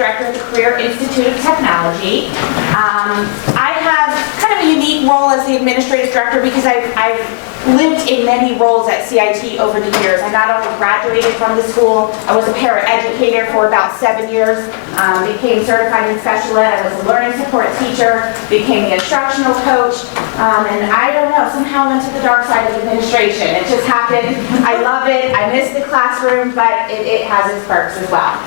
Director at the Career Institute of Technology. I have kind of a unique role as the Administrative Director because I've lived in many roles at CIT over the years. I not only graduated from the school, I was a paraeducator for about 7 years, became certified in special ed, I was a learning support teacher, became the instructional coach, and I don't know, somehow I went to the dark side of administration. It just happened. I love it. I miss the classroom, but it has its perks as well.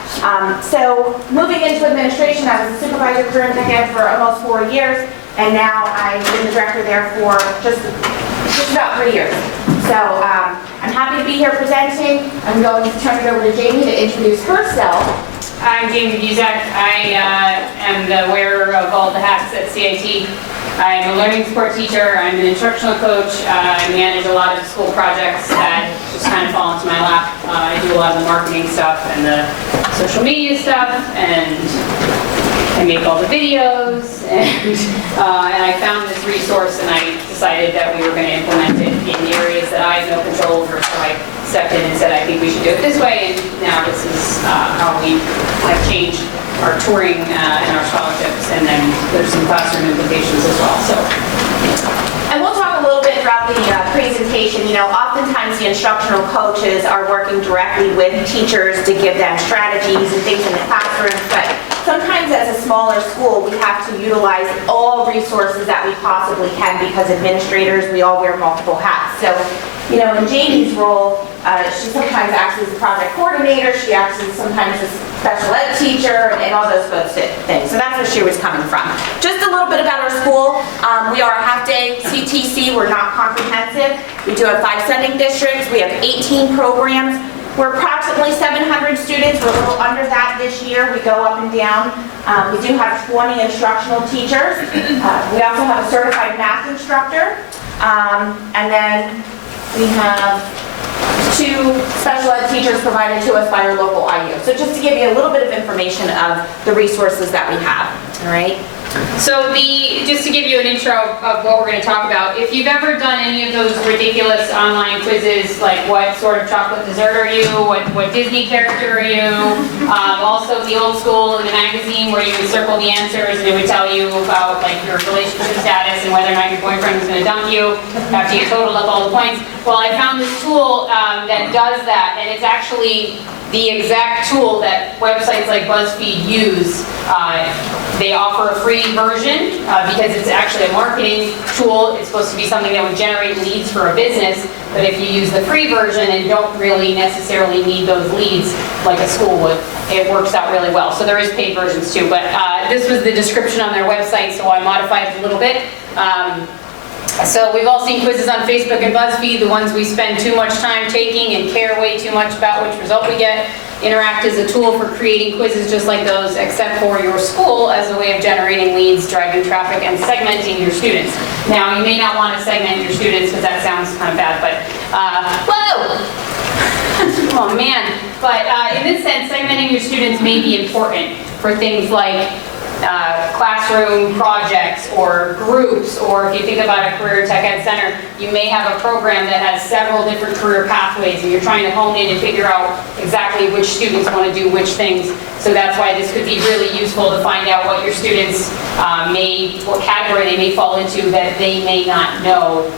So moving into administration, I was a supervisor career executive for almost 4 years, and now I've been the director there for just about 3 years. So I'm happy to be here presenting. I'm going to turn it over to Jamie to introduce herself. I'm Jamie Buzak. I am the wearer of all the hats at CIT. I'm a learning support teacher. I'm an instructional coach. I manage a lot of school projects that just kind of fall into my lap. I do a lot of the marketing stuff and the social media stuff, and I make all the videos, and I found this resource and I decided that we were going to implement it in areas that I have no control over, so I stepped in and said I think we should do it this way, and now this is how we have changed our touring and our scholarships, and then there's some classroom implications as well. So. And we'll talk a little bit throughout the presentation. You know, oftentimes the instructional coaches are working directly with teachers to give them strategies and things in the classroom, but sometimes as a smaller school, we have to utilize all resources that we possibly can because administrators, we all wear multiple hats. So, you know, in Jamie's role, she sometimes acts as a project coordinator, she acts as sometimes a special ed teacher, and all those things. So that's where she was coming from. Just a little bit about our school. We are a half-day CTC, we're not comprehensive. We do have 5 sending districts, we have 18 programs. We're approximately 700 students. We're a little under that this year. We go up and down. We do have 20 instructional teachers. We also have a certified math instructor. And then we have 2 special ed teachers provided to us by our local IU. So just to give you a little bit of information of the resources that we have. All right. So just to give you an intro of what we're going to talk about, if you've ever done any of those ridiculous online quizzes, like what sort of chocolate dessert are you, what Disney character are you, also the old school in the magazine where you would circle the answers and it would tell you about like your relationship status and whether or not your boyfriend was going to dump you after you totaled up all the points. Well, I found this tool that does that, and it's actually the exact tool that websites like BuzzFeed use. They offer a free version because it's actually a marketing tool. It's supposed to be something that would generate leads for a business, but if you use the free version and don't really necessarily need those leads like a school would, it works out really well. So there is paid versions too, but this was the description on their website, so I modified it a little bit. So we've all seen quizzes on Facebook and BuzzFeed, the ones we spend too much time taking and care way too much about which result we get. Interact is a tool for creating quizzes just like those, except for your school as a way of generating leads, driving traffic, and segmenting your students. Now, you may not want to segment your students because that sounds kind of bad, but, whoa! Oh man. But in this sense, segmenting your students may be important for things like classroom projects or groups, or if you think about a career tech ed center, you may have a program that has several different career pathways and you're trying to hone in and figure out exactly which students want to do which things. So that's why this could be really useful to find out what your students what category they may fall into that they may not know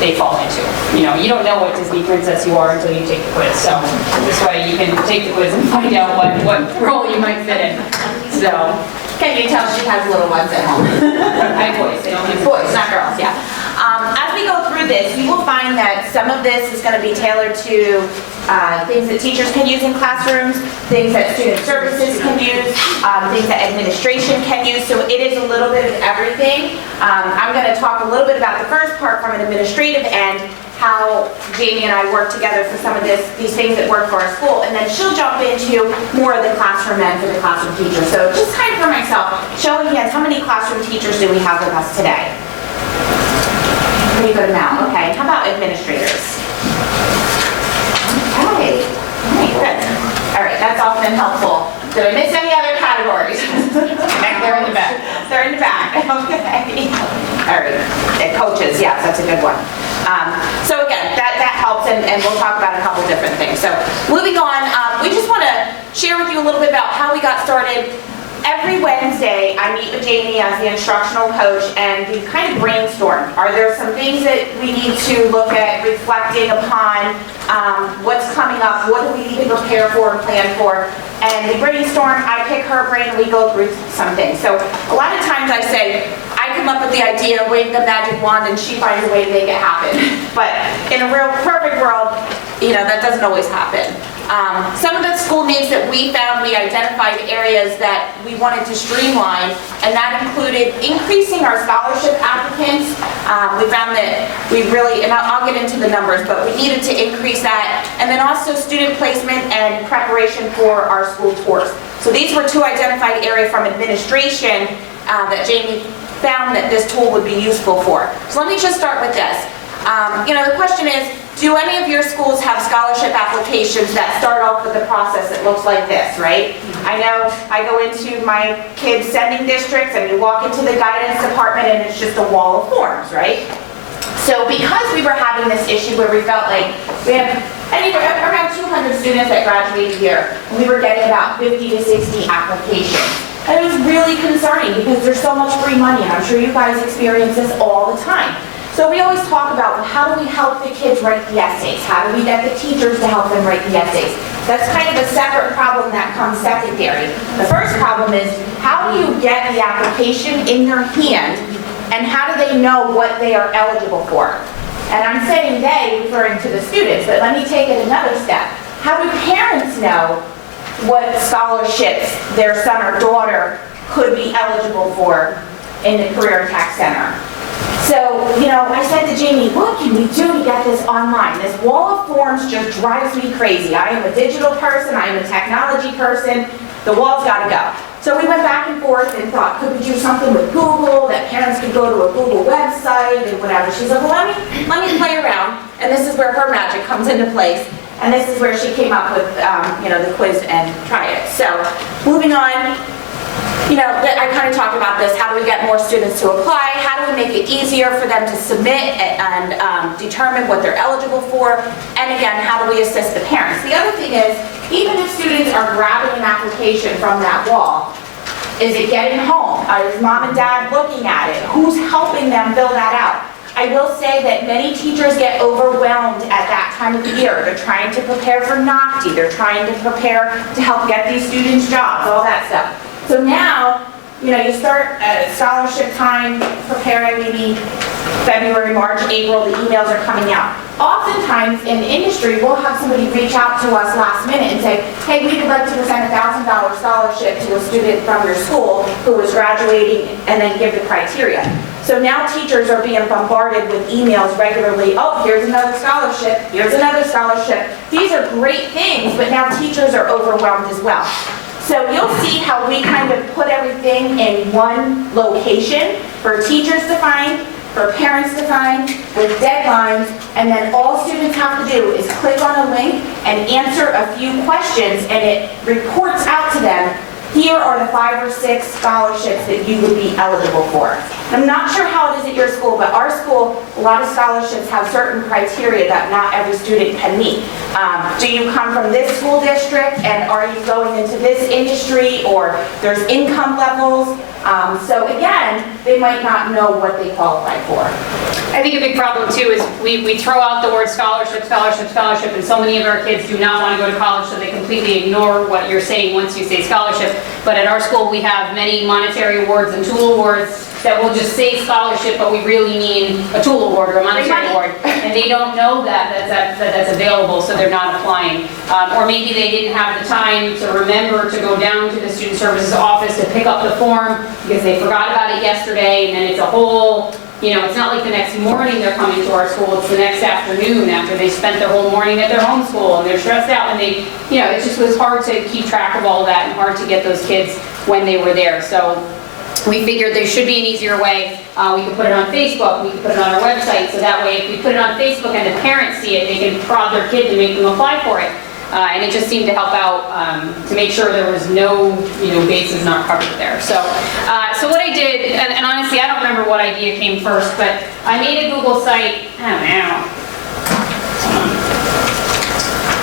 they fall into. You know, you don't know what Disney princess you are until you take the quiz. So this way you can take the quiz and find out what role you might fit in. So. Can you tell she has little ones at home? I have boys. They don't have boys, not girls, yeah. As we go through this, you will find that some of this is going to be tailored to things that teachers can use in classrooms, things that student services can use, things that administration can use, so it is a little bit of everything. I'm going to talk a little bit about the first part from an administrative end, how Jamie and I work together for some of these things that work for our school, and then she'll jump into more of the classroom end for the classroom teacher. So just kind of for myself, showing hands, how many classroom teachers do we have with us today? Pretty good amount, okay. How about administrators? Okay, good. All right, that's often helpful. Did I miss any other categories? They're in the back. They're in the back, okay. All right, and coaches, yes, that's a good one. So again, that helps, and we'll talk about a couple different things. So moving on, we just want to share with you a little bit about how we got started. Every Wednesday, I meet with Jamie as the instructional coach, and we kind of brainstorm. Are there some things that we need to look at, reflecting upon what's coming up, what do we need to prepare for and plan for? And we brainstorm, I pick her brain, and we go through some things. So a lot of times I say, I come up with the idea, wave the magic wand, and she finds a way to make it happen. But in a real perfect world, that doesn't always happen. Some of the school names that we found, we identified areas that we wanted to streamline, and that included increasing our scholarship applicants. We found that we really, and I'll get into the numbers, but we needed to increase that, and then also student placement and preparation for our school tours. So these were two identified areas from administration that Jamie found that this tool would be useful for. So let me just start with this. The question is, do any of your schools have scholarship applications that start off with a process that looks like this, right? I know I go into my kids' sending districts and you walk into the guidance department and it's just a wall of forms, right? So because we were having this issue where we felt like we have around 200 students that graduate a year, and we were getting about 50 to 60 applications. And it was really concerning because there's so much free money, and I'm sure you guys experience this all the time. So we always talk about, well, how do we help the kids write the essays? How do we get the teachers to help them write the essays? That's kind of a separate problem that comes secondary. The first problem is, how do you get the application in their hand, and how do they know what they are eligible for? And I'm saying they, referring to the students, but let me take it another step. How do parents know what scholarships their son or daughter could be eligible for in the Career Tech Center? So, I said to Jamie, what can we do to get this online? This wall of forms just drives me crazy. I am a digital person, I am a technology person, the wall's got to go. So we went back and forth and thought, could we do something with Google, that parents could go to a Google website and whatever. She's like, well, let me play around, and this is where her magic comes into place. And this is where she came up with, the quiz and try it. So, moving on. I kind of talked about this. How do we get more students to apply? How do we make it easier for them to submit and determine what they're eligible for? And again, how do we assist the parents? The other thing is, even if students are grabbing an application from that wall, is it getting home? Is mom and dad looking at it? Who's helping them fill that out? I will say that many teachers get overwhelmed at that time of the year. They're trying to prepare for NOCTI. They're trying to prepare to help get these students jobs, all that stuff. So now, you start scholarship time, preparing maybe February, March, April, the emails are coming out. Oftentimes in the industry, we'll have somebody reach out to us last minute and say, hey, we would like to present a $1,000 scholarship to a student from your school who is graduating, and then give the criteria. So now teachers are being bombarded with emails regularly. Oh, here's another scholarship, here's another scholarship. These are great things, but now teachers are overwhelmed as well. So you'll see how we kind of put everything in one location for teachers to find, for parents to find, with deadlines, and then all students have to do is click on a link and answer a few questions, and it reports out to them, here are the 5 or 6 scholarships that you would be eligible for. I'm not sure how it is at your school, but our school, a lot of scholarships have certain criteria that not every student can meet. Do you come from this school district, and are you going into this industry, or there's income levels? So again, they might not know what they qualify for. I think a big problem too is we throw out the word scholarship, and so many of our kids do not want to go to college, so they completely ignore what you're saying once you say scholarship. But at our school, we have many monetary awards and tool awards that will just say scholarship, but we really mean a tool award or a monetary award. And they don't know that's available, so they're not applying. Or maybe they didn't have the time to remember to go down to the student services office to pick up the form because they forgot about it yesterday, and then it's a whole, it's not like the next morning they're coming to our school, it's the next afternoon after they spent their whole morning at their home school, and they're stressed out, and it just was hard to keep track of all of that and hard to get those kids when they were there. So we figured there should be an easier way. We could put it on Facebook, we could put it on our website, so that way if we put it on Facebook and the parents see it, they can prod their kids and make them apply for it. And it just seemed to help out to make sure there was no bases not covered there. So what I did, and honestly I don't remember remember what idea came first, but I made a Google site, I don't know.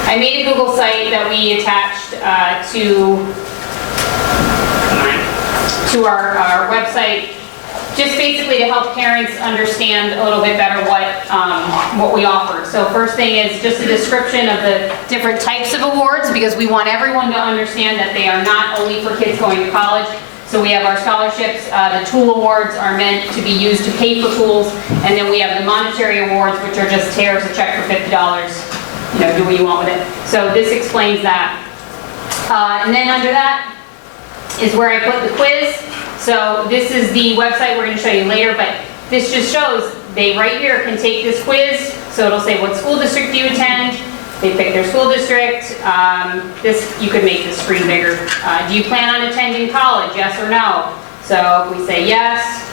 I made a Google site that we attached to our website, just basically to help parents understand a little bit better what we offer. So first thing is just a description of the different types of awards, because we want everyone to understand that they are not only for kids going to college. So we have our scholarships, the tool awards are meant to be used to pay for tools, and then we have the monetary awards, which are just tears a check for $50. You know, do what you want with it. So this explains that. And then under that is where I put the quiz. So this is the website we're going to show you later, but this just shows they right here can take this quiz. So it'll say what school district do you attend. They pick their school district. This, you could make the screen bigger. Do you plan on attending college, yes or no? So if we say yes.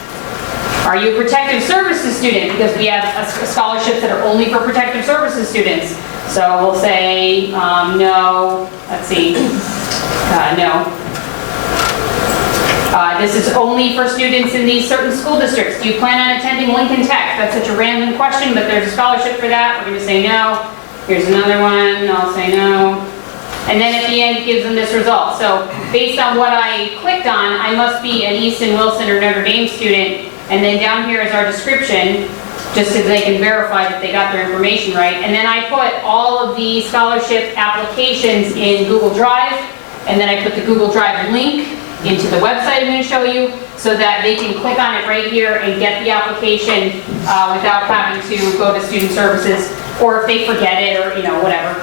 Are you a protective services student? Because we have scholarships that are only for protective services students. So we'll say no. Let's see. No. This is only for students in these certain school districts. Do you plan on attending Lincoln Tech? That's such a random question, but there's a scholarship for that. We're going to say no. Here's another one. I'll say no. And then at the end, it gives them this result. So based on what I clicked on, I must be an Easton, Wilson, or Notre Dame student. And then down here is our description, just so they can verify that they got their information right. And then I put all of the scholarship applications in Google Drive, and then I put the Google Drive link into the website I'm going to show you, so that they can click on it right here and get the application without having to go to student services, or if they forget it, or whatever.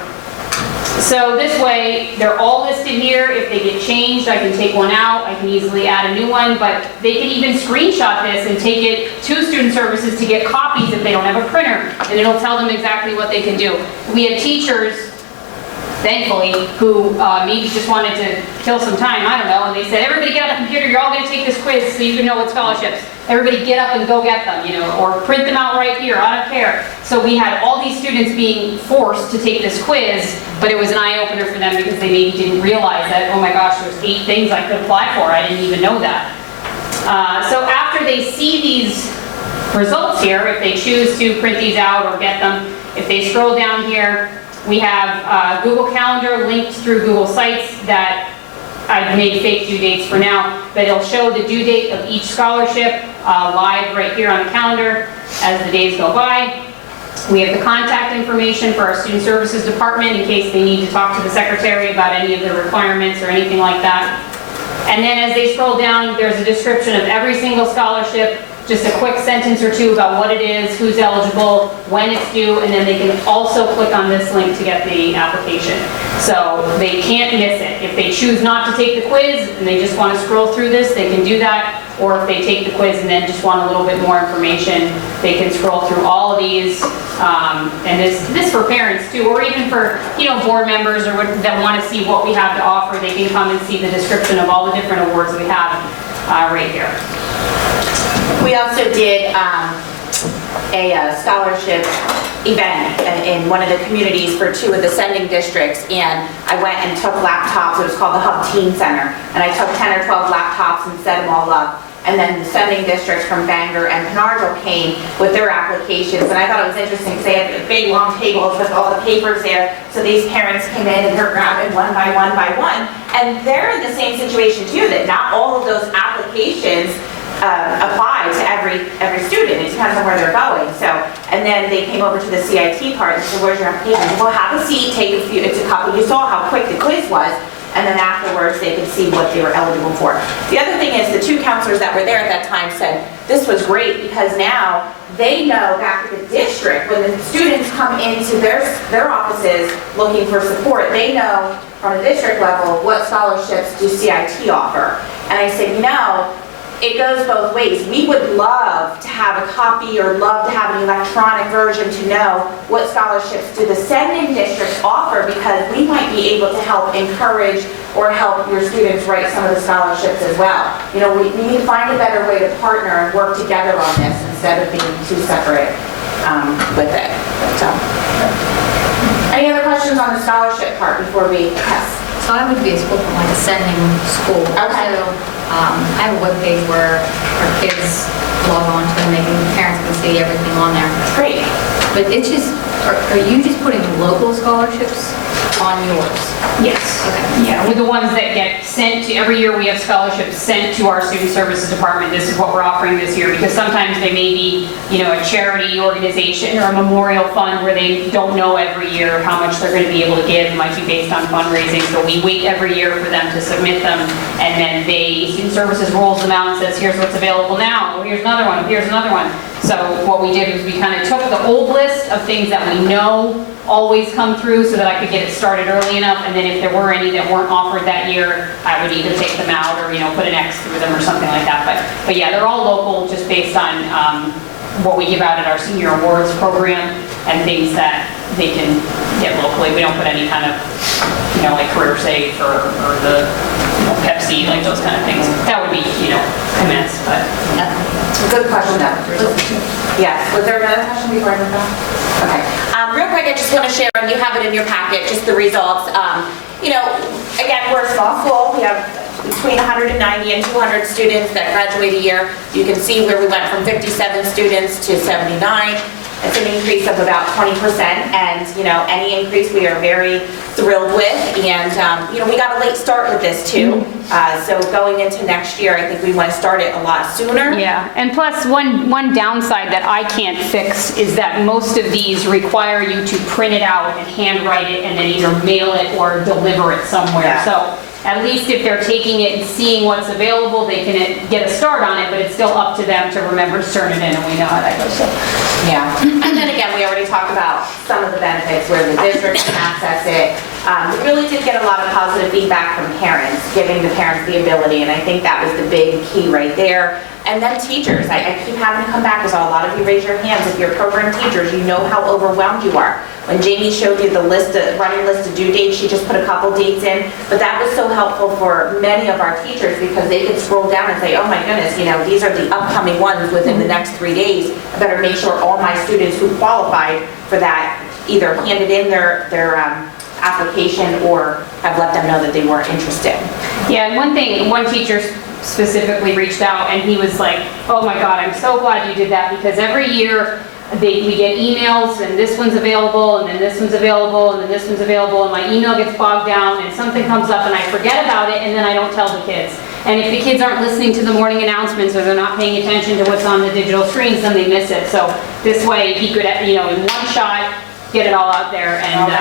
So this way, they're all listed here. If they get changed, I can take one out. I can easily add a new one, but they can even screenshot this and take it to student services to get copies if they don't have a printer, and it'll tell them exactly what they can do. We had teachers, thankfully, who maybe just wanted to kill some time, I don't know, and they said, everybody get on the computer, you're all going to take this quiz so you can know what scholarships. Everybody get up and go get them, or print them out right here, I don't care. So we had all these students being forced to take this quiz, but it was an eye-opener for them because they maybe didn't realize that, oh my gosh, there's 8 things I could apply for, I didn't even know that. So after they see these results here, if they choose to print these out or get them, if they scroll down here, we have Google Calendar linked through Google Sites that I've made fake due dates for now, but it'll show the due date of each scholarship live right here on the calendar as the days go by. We have the contact information for our Student Services Department in case they need to talk to the secretary about any of the requirements or anything like that. And then as they scroll down, there's a description of every single scholarship, just a quick sentence or two about what it is, who's eligible, when it's due, and then they can also click on this link to get the application. So they can't miss it. If they choose not to take the quiz and they just want to scroll through this, they can do that. Or if they take the quiz and then just want a little bit more information, they can scroll through all of these. And this for parents too, or even for board members or that want to see what we have to offer. They can come and see the description of all the different awards we have right here. We also did a scholarship event in one of the communities for 2 of the sending districts, and I went and took laptops. It was called the Hub Teen Center, and I took 10 or 12 laptops and set them all up. And then the sending districts from Bangor and Penardville came with their applications, and I thought it was interesting because they had big long tables with all the papers there. So these parents came in and they're grabbing one by one by one, and they're in the same situation too, that not all of those applications apply to every student. It depends on where they're going. So, and then they came over to the CIT part and said, where's your application? I said, well, have a seat, take a few, it's a couple. You saw how quick the quiz was, and then afterwards they could see what they were eligible for. The other thing is the 2 counselors that were there at that time said, this was great because now they know back at the district, when the students come into their offices looking for support, they know from the district level what scholarships do CIT offer. And I said, it goes both ways. We would love to have a copy or love to have an electronic version to know what scholarships do the sending districts offer, because we might be able to help encourage or help your students write some of the scholarships as well. We need to find a better way to partner and work together on this instead of being too separate with it. So, any other questions on the scholarship part before we test? So I would be a school from like a sending school. Okay. So I have a webpage where our kids log on to and parents can see everything on there. Great. But it's just, are you just putting local scholarships on yours? Yes. Okay. Yeah, we're the ones that get sent to, every year we have scholarships sent to our student services department. This is what we're offering this year, because sometimes they may be, a charity organization or a memorial fund where they don't know every year how much they're going to be able to give. It might be based on fundraising, so we wait every year for them to submit them, and then student services rolls them out and says, here's what's available now, or here's another one, here's another one. So what we did was we kind of took the old list of things that we know always come through so that I could get it started early enough, and then if there were any that weren't offered that year, I would either take them out or, put an X through them or something like that. But yeah, they're all local, just based on what we give out at our senior awards program and things that they can get locally. We don't put any kind of, like Career Safe or the Pepsi, like those kind of things. That would be, immense, but. Good question though. Yes, was there another question before I move on? Okay. Real quick, I just want to share, and you have it in your packet, just the results. Again, we're a small school. We have between 190 and 200 students that graduate a year. You can see where we went from 57 students to 79. It's an increase of about 20%, and any increase we are very thrilled with. And we got a late start with this too. So going into next year, I think we want to start it a lot sooner. Yeah, and plus one downside that I can't fix is that most of these require you to print it out and handwrite it and then either mail it or deliver it somewhere. Yeah. So at least if they're taking it and seeing what's available, they can get a start on it, but it's still up to them to remember to turn it in, and we know how that goes. So. Yeah, and then again, we already talked about some of the benefits where the district can access it. We really did get a lot of positive feedback from parents, giving the parents the ability, and I think that was the big key right there. And then teachers, I keep having to come back because a lot of you raise your hands. If you're program teachers, you know how overwhelmed you are. When Jamie showed you the running list of due dates, she just put a couple dates in, but that was so helpful for many of our teachers because they could scroll down and say, oh my goodness, these are the upcoming ones within the next 3 days. I better make sure all my students who qualified for that either handed in their application or have let them know that they weren't interested. Yeah, and one teacher specifically reached out and he was like, oh my God, I'm so glad you did that, because every year we get emails and this one's available and then this one's available and then this one's available, and my email gets bogged down and something comes up and I forget about it and then I don't tell the kids. And if the kids aren't listening to the morning announcements or they're not paying attention to what's on the digital screens, then they miss it. So this way he could, in one shot, get it all out there and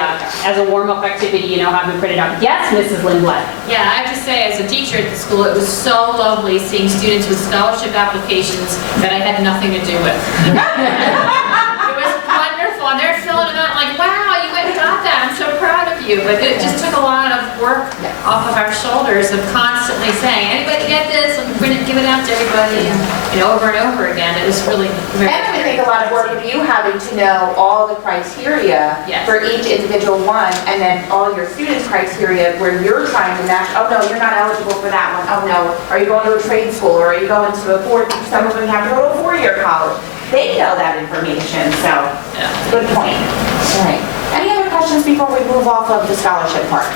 as a warm-up activity, have them printed out. Yes, Mrs. Lindblad. Yeah, I have to say, as a teacher at the school, it was so lovely seeing students with scholarship applications that I had nothing to do with. It was wonderful, and they're filling them out like, wow, you went and got that, I'm so proud of you. But it just took a lot of work off of our shoulders of constantly saying, anybody get this? Let me print it, give it out to everybody, and over and over again. It was really very. And I think a lot of work of you having to know all the criteria for each individual one, and then all your students' criteria where you're trying to match, oh no, you're not eligible for that one. Oh no, are you going to a trade school, or are you going to some of them have to go to a 4-year college. They know that information, so good point. All right. Any other questions before we move off of the scholarship part?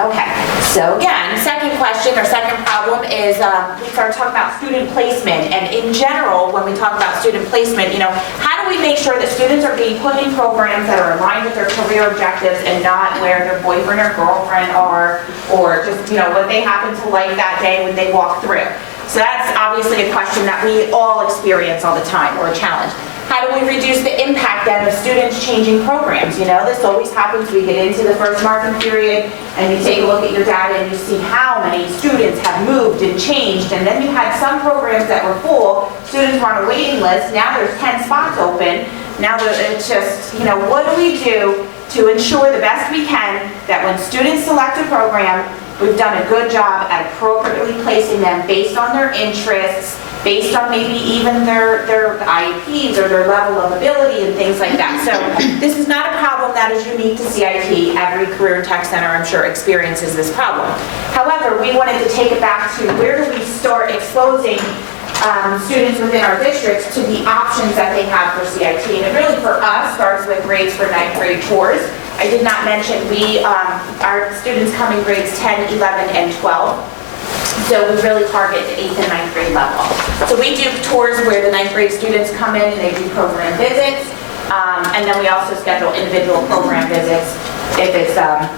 Okay, so again, second question or second problem is we start talking about student placement, and in general, when we talk about student placement, how do we make sure that students are being put in programs that are aligned with their career objectives and not where their boyfriend or girlfriend are, or just, what they happen to like that day when they walk through. So that's obviously a question that we all experience all the time, or a challenge. How do we reduce the impact then of students changing programs? This always happens. We get into the first marking period and you take a look at your data and you see how many students have moved and changed, and then you had some programs that were full, students were on a waiting list, now there's 10 spots open. Now it's just, what do we do to ensure the best we can that when students select a program, we've done a good job at appropriately placing them based on their interests, based on maybe even their IEPs or their level of ability and things like that. So this is not a problem that is unique to CIT. Every Career and Tech Center, I'm sure, experiences this problem. However, we wanted to take it back to where do we start exposing students within our districts to the options that they have for CIT. And it really, for us, starts with grades for 9th grade tours. I did not mention our students come in grades 10, 11, and 12. So we really target the 8th and 9th grade level. So we do tours where the 9th grade students come in and they do program visits. And then we also schedule individual program visits if it's, a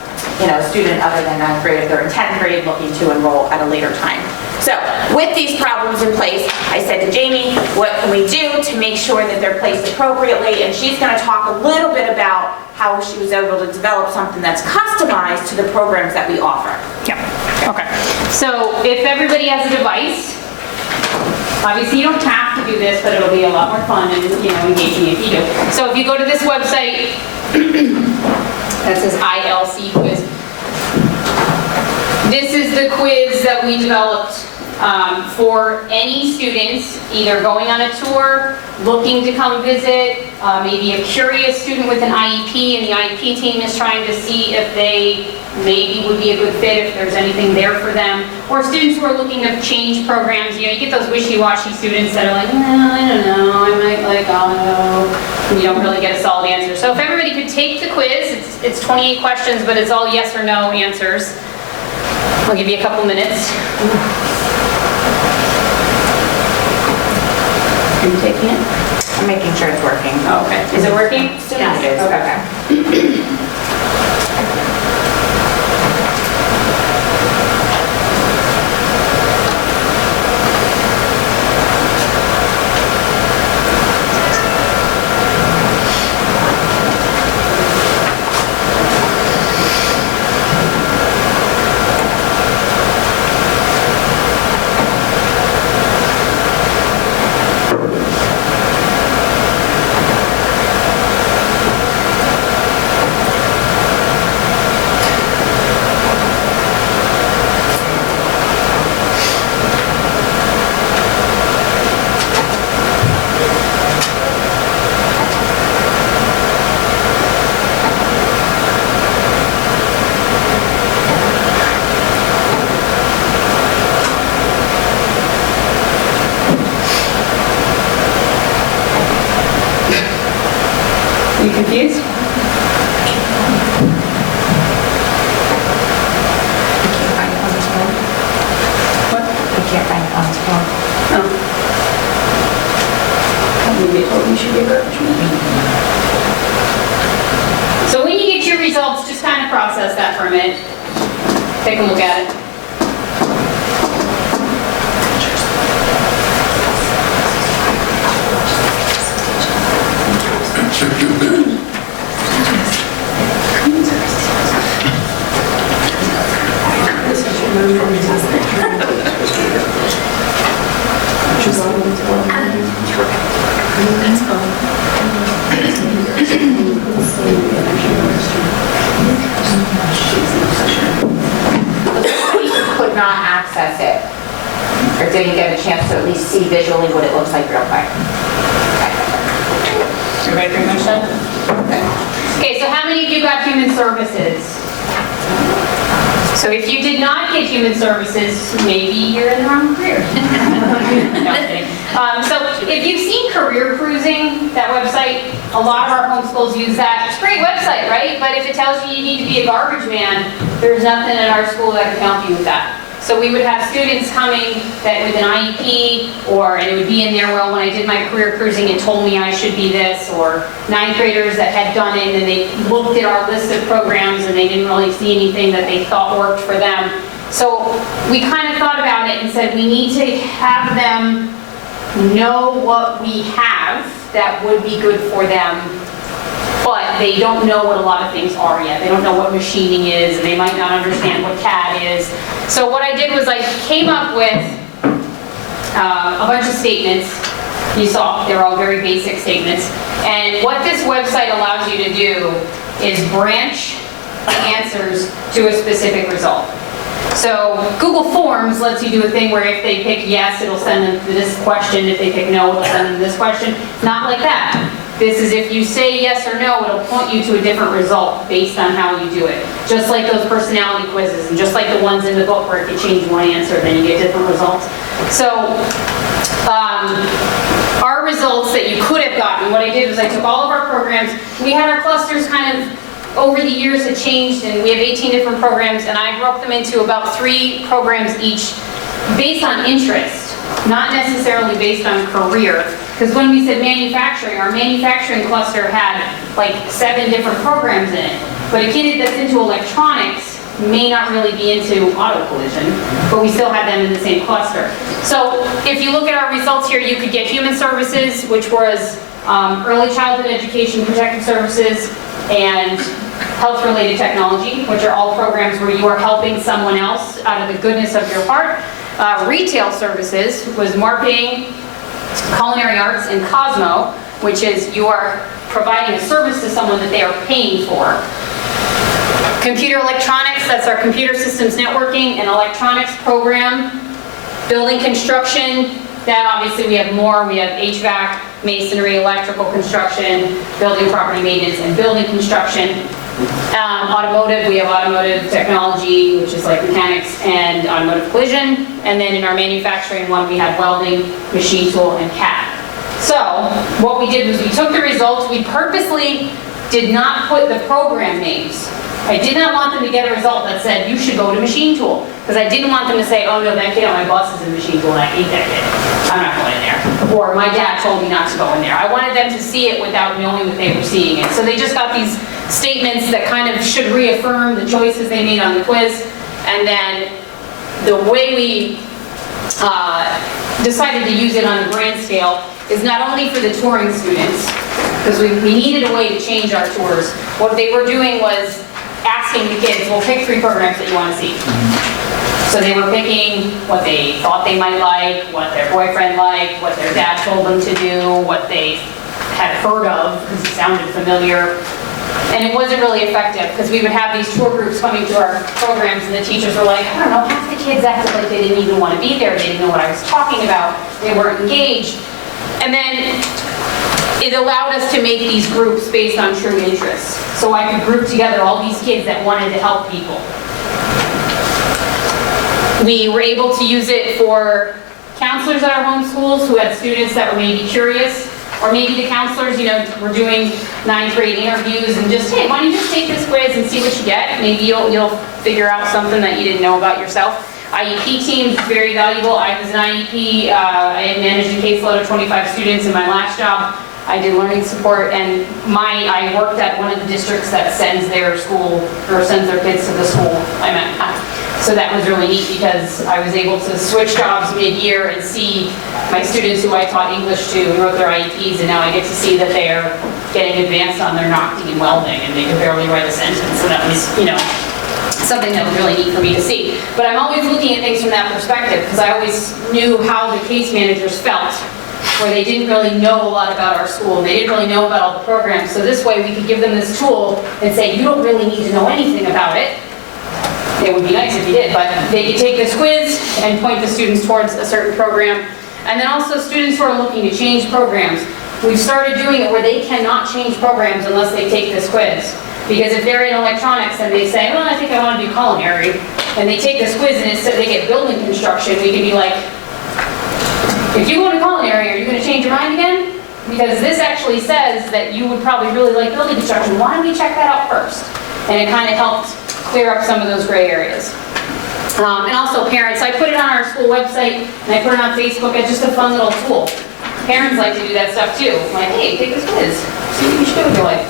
student other than 9th grade, if they're in 10th grade looking to enroll at a later time. So with these problems in place, I said to Jamie, what can we do to make sure that they're placed appropriately? And she's going to talk a little bit about how she was able to develop something that's customized to the programs that we offer. Yeah, okay. So if everybody has a device, obviously you don't have to do this, but it'll be a lot more fun and, engaging if you do. So if you go to this website, that says ILC quiz. This is the quiz that we developed for any students, either going on a tour, looking to come visit, maybe a curious student with an IEP, and the IEP team is trying to see if they maybe would be a good fit, if there's anything there for them, or students who are looking to change programs. You get those wishy-washy students that are like, no, I don't know, I might like auto, and you don't really get a solid answer. So if everybody could take the quiz, it's 28 questions, but it's all yes or no answers. I'll give you a couple minutes. Are you taking it? I'm making sure it's working. Oh, okay. Is it working? Yes, it is. Okay. You confused? What? I can't find it on his phone. Oh. Maybe told you should be garbage man. So when you get your results, just kind of process that for a minute. Take a look at it. Could not access it, or didn't get a chance to at least see visually what it looks like real quick. Everybody pretty much done? Okay, so how many of you got human services? So if you did not get human services, maybe you're in the wrong career. No, I'm kidding. So if you've seen Career Cruising, that website, a lot of our homeschools use that. It's a great website, right? But if it tells you you need to be a garbage man, there's nothing at our school that can help you with that. So we would have students coming that with an IEP, and it would be in there, well, when I did my career cruising, it told me I should be this, or 9th graders that had done it and they looked at our list of programs and they didn't really see anything that they thought worked for them. So we kind of thought about it and said we need to have them know what we have that would be good for them, but they don't know what a lot of things are yet. They don't know what machining is, and they might not understand what CAD is. So what I did was I came up with a bunch of statements. You saw, they're all very basic statements. And what this website allows you to do is branch the answers to a specific result. So Google Forms lets you do a thing where if they pick yes, it'll send them to this question. If they pick no, it'll send them to this question. Not like that. This is if you say yes or no, it'll point you to a different result based on how you do it. Just like those personality quizzes, and just like the ones in the book where if you change one answer, then you get different results. So our results that you could have gotten, what I did was I took all of our programs, we had our clusters kind of over the years had changed, and we have 18 different programs, and I broke them into about 3 programs each based on interest, not necessarily based on career. Because when we said manufacturing, our manufacturing cluster had like 7 different programs in it. But a kid that's into electronics may not really be into auto collision, but we still had them in the same cluster. So if you look at our results here, you could get human services, which was early childhood education, protective services, and health-related technology, which are all programs where you are helping someone else out of the goodness of your heart. Retail services was marketing, culinary arts, and Cosmo, which is you are providing a service to someone that they are paying for. Computer electronics, that's our computer systems networking and electronics program. Building construction, that obviously we have more. We have HVAC, masonry, electrical construction, building property maintenance, and building construction. Automotive, we have automotive technology, which is like mechanics and automotive collision. And then in our manufacturing one, we have welding, machine tool, and CAD. So what we did was we took the results, we purposely did not put the program names. I did not want them to get a result that said, you should go to machine tool. Because I didn't want them to say, oh no, that kid on my bus is in machine tool and I hate that kid. I'm not going in there. Or my dad told me not to go in there. I wanted them to see it without knowing that they were seeing it. So they just got these statements that kind of should reaffirm the choices they made on the quiz. And then the way we decided to use it on a grand scale is not only for the touring students, because we needed a way to change our tours. What they were doing was asking the kids, well, pick 3 programs that you want to see. So they were picking what they thought they might like, what their boyfriend liked, what their dad told them to do, what they had heard of, because it sounded familiar. And it wasn't really effective, because we would have these tour groups coming to our programs, and the teachers were like, I don't know, half the kids acted like they didn't even want to be there, they didn't know what I was talking about, they weren't engaged. And then it allowed us to make these groups based on true interests. So I could group together all these kids that wanted to help people. We were able to use it for counselors at our home schools who had students that were maybe curious, or maybe the counselors, you know, were doing 9th grade interviews and just, hey, why don't you just take this quiz and see what you get? Maybe you'll figure out something that you didn't know about yourself. IEP teams, very valuable. I was an IEP, I had managed a caseload of 25 students in my last job. I did learning support, and I worked at one of the districts that sends their school, or sends their kids to the school I'm at. So that was really neat because I was able to switch jobs mid-year and see my students who I taught English to and wrote their IEPs, and now I get to see that they are getting advanced on their Nocti and welding, and they could barely write a sentence. So that was, you know, something that was really neat for me to see. But I'm always looking at things from that perspective because I always knew how the case managers felt, where they didn't really know a lot about our school. They didn't really know about all the programs. So this way we could give them this tool and say, you don't really need to know anything about it. It would be nice if you did, but they could take this quiz and point the students towards a certain program. And then also students who are looking to change programs. We've started doing it where they cannot change programs unless they take this quiz. Because if they're in electronics and they say, well, I think I want to do culinary, and they take this quiz and they get building construction, we can be like, if you go to culinary, are you going to change your mind again? Because this actually says that you would probably really like building construction. Why don't we check that out first? And it kind of helped clear up some of those gray areas. And also parents, I put it on our school website and I put it on Facebook as just a fun little tool. Parents like to do that stuff too. Like, hey, take this quiz. See what you should do with your life.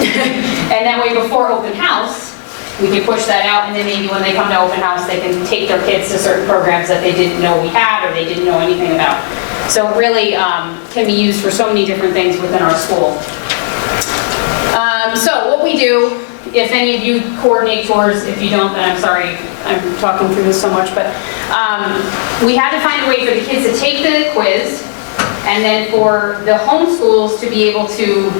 And that way before open house, we can push that out, and then maybe when they come to open house, they can take their kids to certain programs that they didn't know we had or they didn't know anything about. So it really can be used for so many different things within our school. So what we do, if any of you coordinate tours, if you don't, then I'm sorry, I'm talking through this so much, but we had to find a way for the kids to take the quiz, and then for the home schools to be able to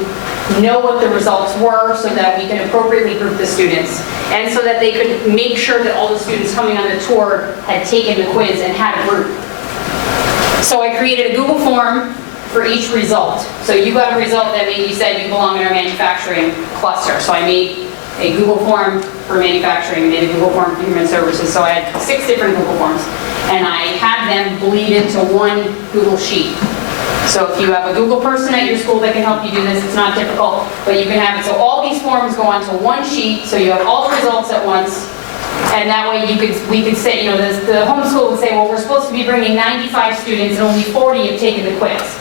know what the results were so that we can appropriately group the students, and so that they could make sure that all the students coming on the tour had taken the quiz and had a group. So I created a Google form for each result. So you got a result that maybe said you belong in our manufacturing cluster. So I made a Google form for manufacturing, made a Google form for human services. So I had 6 different Google forms, and I had them bleed into one Google sheet. So if you have a Google person at your school that can help you do this, it's not difficult, but you can have it. So all these forms go onto one sheet, so you have all the results at once, And that way we could say, you know, the homeschool would say, well, we're supposed to be bringing 95 students and only 40 have taken the quiz.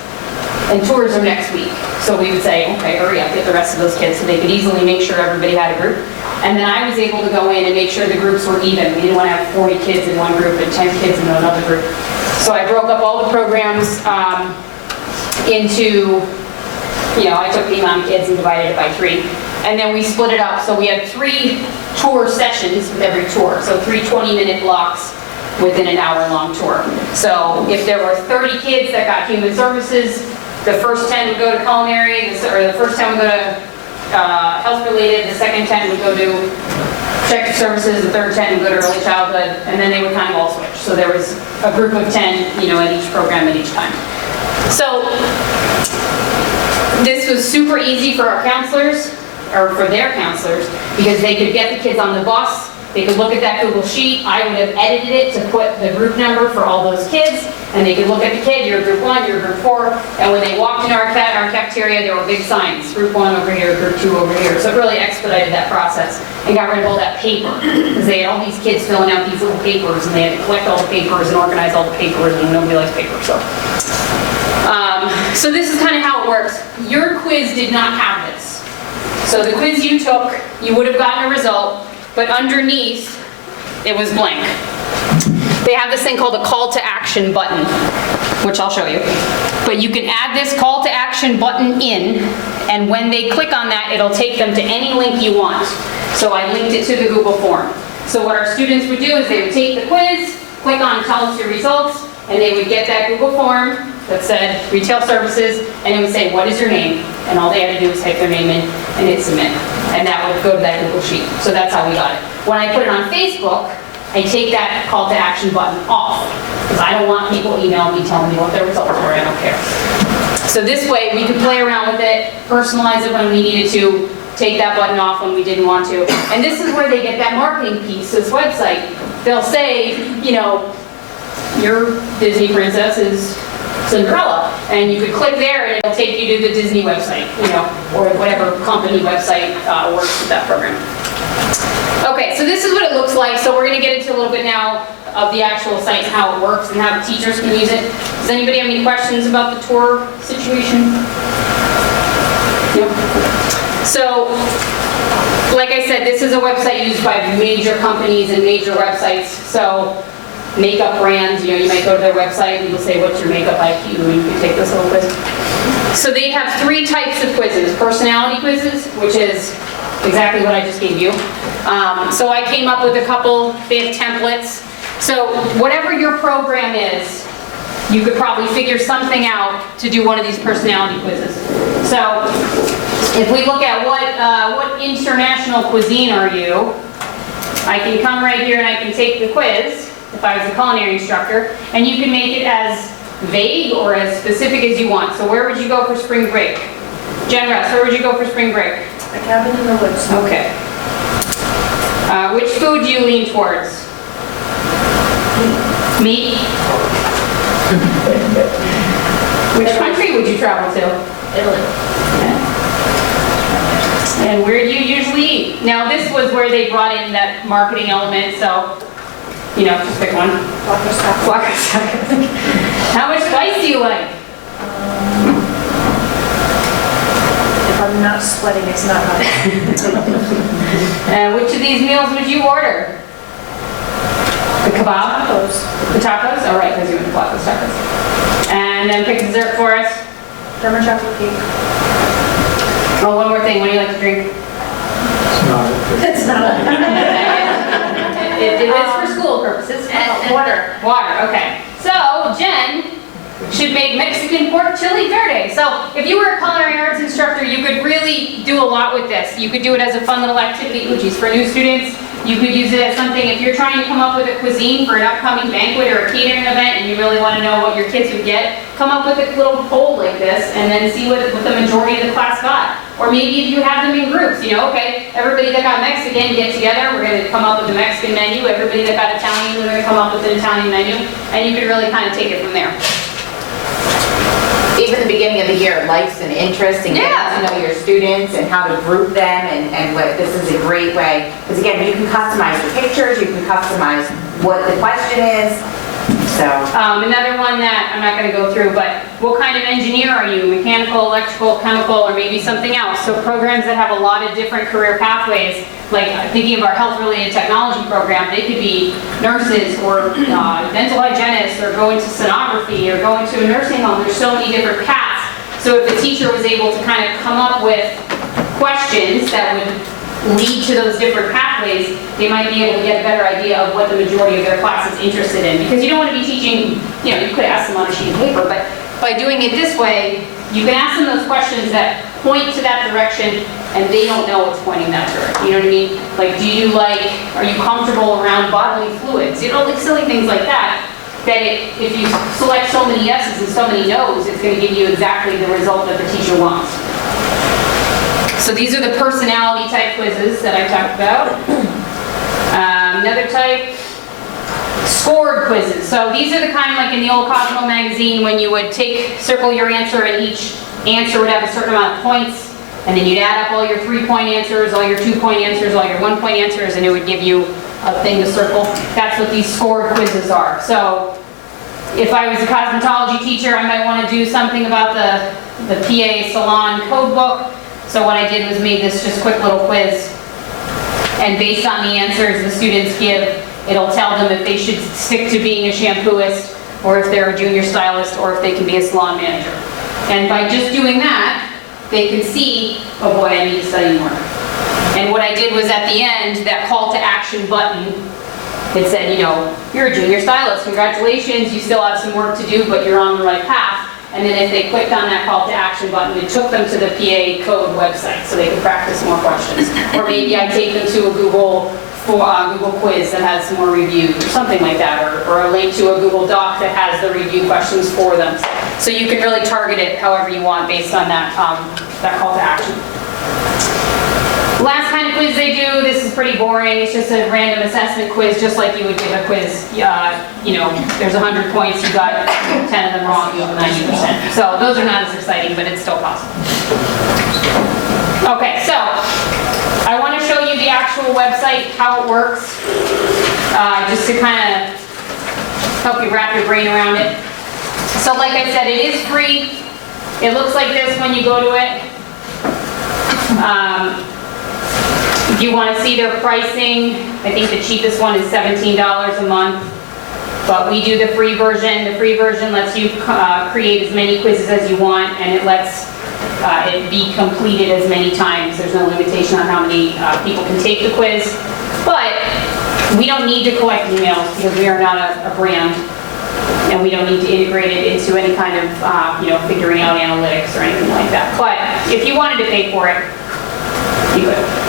And tours are next week. So we would say, okay, hurry up, get the rest of those kids, so they could easily make sure everybody had a group. And then I was able to go in and make sure the groups were even. We didn't want to have 40 kids in one group and 10 kids in another group. So I broke up all the programs into, you know, I took the amount of kids and divided it by 3. And then we split it up, so we had 3 tour sessions with every tour. So 3 20-minute blocks within an hour-long tour. So if there were 30 kids that got human services, the first 10 would go to culinary, or the first 10 would go to health-related, the second 10 would go to protective services, the third 10 would go to early childhood, and then they would kind of all switch. So there was a group of 10, you know, at each program at each time. So this was super easy for our counselors, or for their counselors, because they could get the kids on the bus, they could look at that Google Sheet, I would have edited it to put the group number for all those kids, and they could look at the kid, you're group 1, you're group 4, and when they walked into our cafeteria, there were big signs, group 1 over here, group 2 over here, so it really expedited that process, and got rid of all that paper, because they had all these kids filling out these little papers, and they had to collect all the papers and organize all the papers, and nobody likes paper, so. So this is kind of how it works. Your quiz did not have this. So the quiz you took, you would have gotten a result, but underneath, it was blank. They have this thing called a call to action button, which I'll show you. But you can add this call to action button in, and when they click on that, it'll take them to any link you want. So I linked it to the Google form. So what our students would do is they would take the quiz, click on tell us your results, and they would get that Google form that said retail services, and it would say, what is your name? And all they had to do was type their name in and hit submit. And that would go to that Google Sheet. So that's how we got it. When I put it on Facebook, I take that call to action button off, because I don't want people emailing me telling me what their results were, I don't care. So this way, we could play around with it, personalize it when we needed to, take that button off when we didn't want to. And this is where they get that marketing piece, this website. They'll say, you know, your Disney princess is Cinderella, and you could click there and it'll take you to the Disney website, you know, or whatever company website works with that program. Okay, so this is what it looks like. So we're going to get into a little bit now of the actual site and how it works and how the teachers can use it. Does anybody have any questions about the tour situation? No? So, like I said, this is a website used by major companies and major websites. So makeup brands, you know, you might go to their website and you'll say, what's your makeup IQ? And you can take this little quiz. So they have 3 types of quizzes. Personality quizzes, which is exactly what I just gave you. So I came up with a couple, they have templates. So whatever your program is, you could probably figure something out to do one of these personality quizzes. So if we look at what international cuisine are you, I can come right here and I can take the quiz, if I was a culinary instructor, and you can make it as vague or as specific as you want. So where would you go for spring break? Jen Russ, where would you go for spring break? A cabin in the woods. Okay. Which food do you lean towards? Meat? Which country would you travel to? Italy. And where do you usually eat? Now this was where they brought in that marketing element, so, you know, just pick one. Wakasakas. How much spice do you like? If I'm not sweating, it's not hot. And which of these meals would you order? The kebab? Tacos. The tacos? All right, because you went to Flacco's Tacos. And then pick dessert for us. German chocolate cake. Oh, one more thing. What do you like to drink? It's not. It is for school purposes. Water. Water, okay. So, Jen should make Mexican pork chili verde. So, if you were a culinary arts instructor, you could really do a lot with this. You could do it as a fun little activity, which is for new students. You could use it as something, if you're trying to come up with a cuisine for an upcoming banquet or a catering event and you really want to know what your kids would get, come up with a little poll like this and then see what the majority of the class got. Or maybe if you have them in groups, you know, okay, everybody that got Mexican, get together, we're going to come up with a Mexican menu. Everybody that got Italian, we're going to come up with an Italian menu. And you could really kind of take it from there. even the beginning of the year, likes and interests and Yeah. getting to know your students and how to group them and what, this is a great way. Because again, you can customize the pictures, you can customize what the question is, so. Another one that I'm not going to go through, but what kind of engineer are you? Mechanical, electrical, chemical, or maybe something else? So programs that have a lot of different career pathways, like thinking of our health-related technology program, they could be nurses or dental hygienists or go into sonography or go into a nursing home. There's so many different paths. So if the teacher was able to kind of come up with questions that would lead to those different pathways, they might be able to get a better idea of what the majority of their class is interested in. Because you don't want to be teaching, you know, you could ask them on a sheet of paper, but by doing it this way, you can ask them those questions that point to that direction and they don't know what's pointing that direction. You know what I mean? Like, are you comfortable around bodily fluids? You know, like silly things like that. That if you select so many yeses and so many nos, it's going to give you exactly the result that the teacher wants. So these are the personality type quizzes that I talked about. Another type, scored quizzes. So these are the kind like in the old Cosmo magazine when you would circle your answer and each answer would have a certain amount of points, and then you'd add up all your 3-point answers, all your 2-point answers, all your 1-point answers, and it would give you a thing to circle. That's what these scored quizzes are. So if I was a cosmetology teacher, I might want to do something about the PA salon code book. So what I did was made this just quick little quiz, and based on the answers the students give, it'll tell them if they should stick to being a shampooist, or if they're a junior stylist, or if they can be a salon manager. And by just doing that, they can see, oh boy, I need to study more. And what I did was at the end, that call to action button, it said, you know, you're a junior stylist, congratulations, you still have some work to do, but you're on the right path. And then if they clicked on that call to action button, it took them to the PA code website so they could practice more questions. Or maybe I take them to a Google quiz that has more reviews or something like that, or a link to a Google Doc that has the review questions for them. So you can really target it however you want based on that, that call to action. Last kind of quiz they do, this is pretty boring, it's just a random assessment quiz, just like you would give a quiz, you know, there's 100 points, you got 10 of them wrong, you have 90%. So those are not as exciting, but it's still possible. Okay, so I want to show you the actual website, how it works, just to kind of help you wrap your brain around it. So like I said, it is free. It looks like this when you go to it. If you want to see their pricing, I think the cheapest one is $17 a month, but we do the free version. The free version lets you create as many quizzes as you want, and it lets it be completed as many times. There's no limitation on how many people can take the quiz, but we don't need to collect emails because we are not a brand, and we don't need to integrate it into any kind of you know, figuring out analytics or anything like that. But if you wanted to pay for it, you could.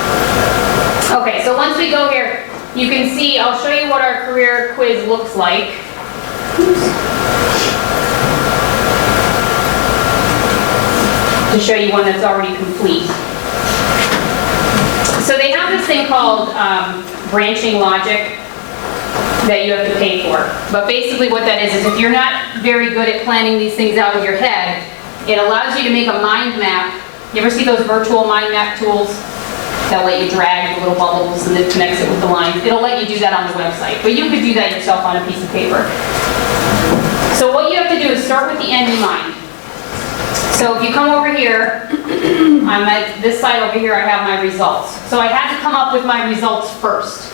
Okay, so once we go here, you can see, I'll show you what our career quiz looks like. To show you one that's already complete. So they have this thing called branching logic that you have to pay for. But basically what that is if you're not very good at planning these things out in your head, it allows you to make a mind map. You ever see those virtual mind map tools that let you drag the little bubbles and it connects it with the lines? It'll let you do that on the website, but you could do that yourself on a piece of paper. So what you have to do is start with the end in mind. So if you come over here, I'm at this side over here, I have my results. So I had to come up with my results first,